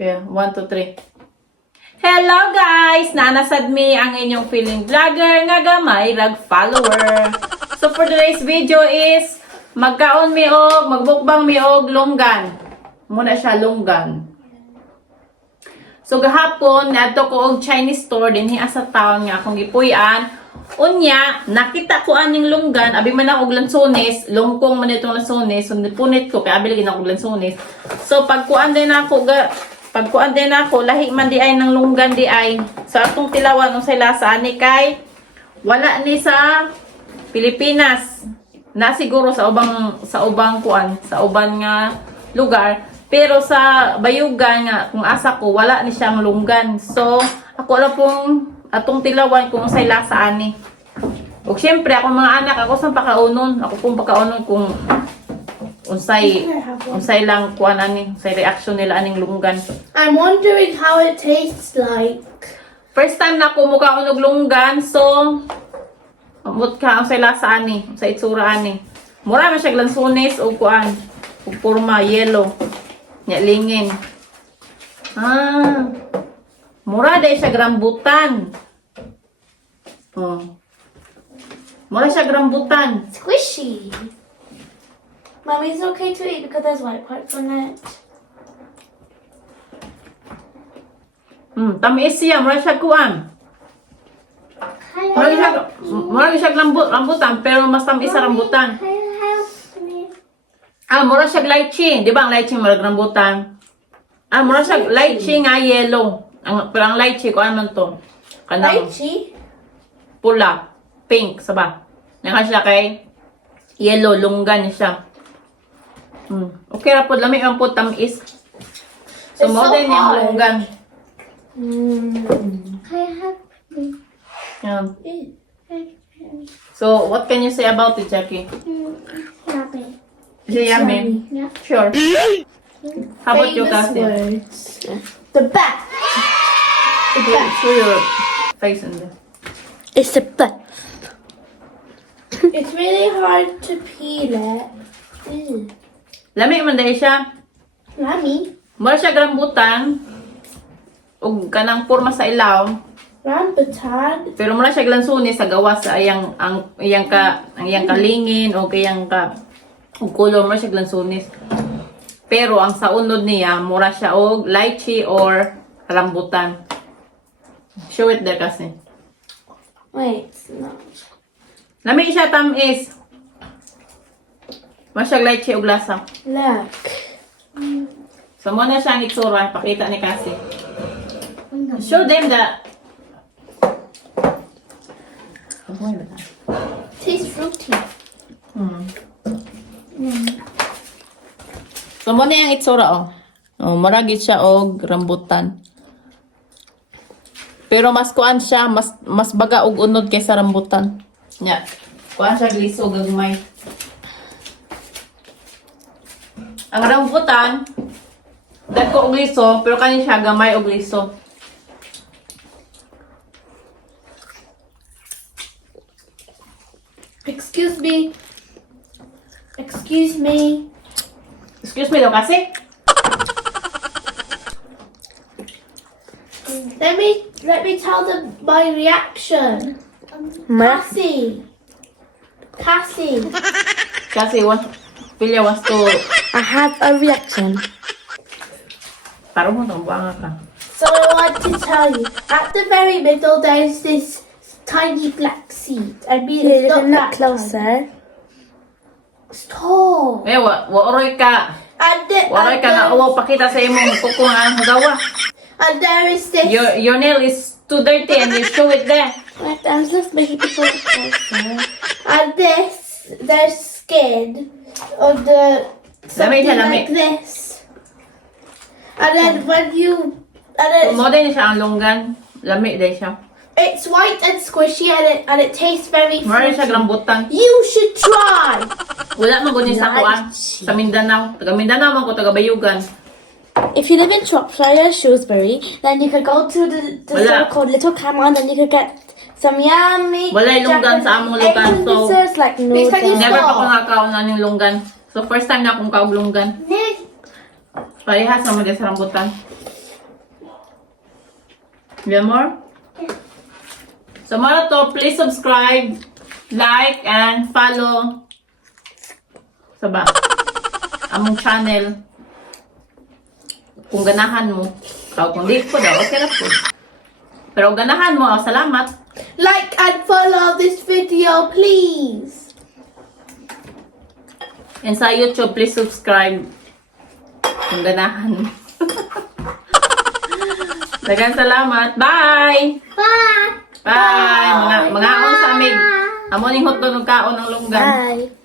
Okay, 1, 2, 3. Hello guys! Nanasad mi ang inyong feeling vlogger nga gamay rag follower. So for today's video is magkaon mi og magbukbang mi og longgan. Muna siya longgan. So gahapon nadto ko og Chinese store dinhi sa town nga akong gipuy-an. Unya, nakita ko aning longgan, abi man og lansones, longkong man itong lansones, so punit ko kay abi lagi na og lansones. So pagkuan din ako lahi man di ay ng longgan di ay. Sa atong tilawan unsay lasa ani kay wala ni sa Pilipinas. Na siguro sa ubang nga lugar, pero sa Bayugan nga kung asa ko wala ni siyang longgan. So ako lang pong atong tilawan kung unsay lasa ani. Ug syempre ako mga anak ako sa pakaunon, ako pong pakaunon kung unsay lang kuan ani, unsay reaction nila aning longgan. I'm wondering how it tastes like. First time na ko mukaon og longgan, so amot ka unsay lasa ani, unsay itsura ani. Mura man siya lansones o kuan, ug porma yellow. Nya lingin. Mura day siya rambutan. Mura siya rambutan. Squishy. Mommy, it's okay to eat because there's white parts on it. Tamis siya, mura siya kuan. Mura siya rambutan, pero mas tamis sa rambutan. Mura siya lychee. Di ba ang lychee mura rambutan? Mura siya lychee nga yellow. Pero ang lychee, kung ano to? Kanang Lychee? pula, pink, saba. Naka siya kay yellow, longgan siya. Okay ra po, lami ang po tamis. So, It's mo so din yung hard. longgan. Yeah. So, what can you say about it, Jackie? Yummy. Is it yummy? Yeah. Sure. How about you, Famous Cassie? words. The best. The best. Show your face in there. It's the best. It's really hard to peel it. Ew. Lami man dahil siya. Yummy. Mura siya rambutan. Ug kanang porma sa ilaw. Rambutan. Pero mura siya lansunis sa gawas sa iyang kalingin o kayang ka ug color mura siya lansunis. Pero ang sa unod niya mura siya og lychee or rambutan. Show it there kasi. Wait, it's not. Lami siya tamis. Mura siya lychee og lasa. Look. So mo na siya ang itsura, pakita ni Cassie. Show them that. Tastes fruity. So mo na yung itsura oh. Maragit siya og rambutan. Pero mas kuan siya, mas baga og unod kaysa rambutan. Nya. Kuan siya gliso gagmay. Ang rambutan dagko og gliso, pero kani siya gamay og gliso. Excuse me. Excuse me. Excuse me daw kasi. Let me tell them my reaction. Cassie. Kasi Pilya wants to I have a reaction. parang mo nang buanga ka. So I want to tell you, at the very middle there's this tiny black seed. I mean, Here, it's look not that tiny. closer. Stop. Wa oroy ka. Waray ka na uwaw pakita sa imong kuko nga ang gawa. and there is this. Your nail is too dirty and you show it there. Wait, I'm just making people look closer. And there's skin on the something Lami. like this. And then when you, Mo din siya ang longgan. Lami din siya. it's white and squishy and it tastes very Mara siya fruity. rambutan. You should try. Wala man guni sa kuan sa Mindanao. Taga Mindanao man ko taga Bayugan. If you live in Shropshire, Shrewsbury, then you could go to the Wala. store called Little Cameron, and you could get some yummy. Wala yung longgan sa among lugar. It So serves like Please, can you noodles. never pa Stop. ko nakakaon na yung longgan. So first time na akong kaog longgan. Parehas naman din sa rambutan. You want more? So, mga to, please subscribe, like, and follow sa ba? Among channel. Kung ganahan mo. Kung di ko daw, okay na po. Pero kung ganahan mo, salamat. Like and follow this video, please. And sa YouTube, please subscribe. Kung ganahan mo. Daghang salamat. Bye! Bye. Bye! Mga on sa amig. Amo ning hotdog ng kaon ng lunggan. Bye.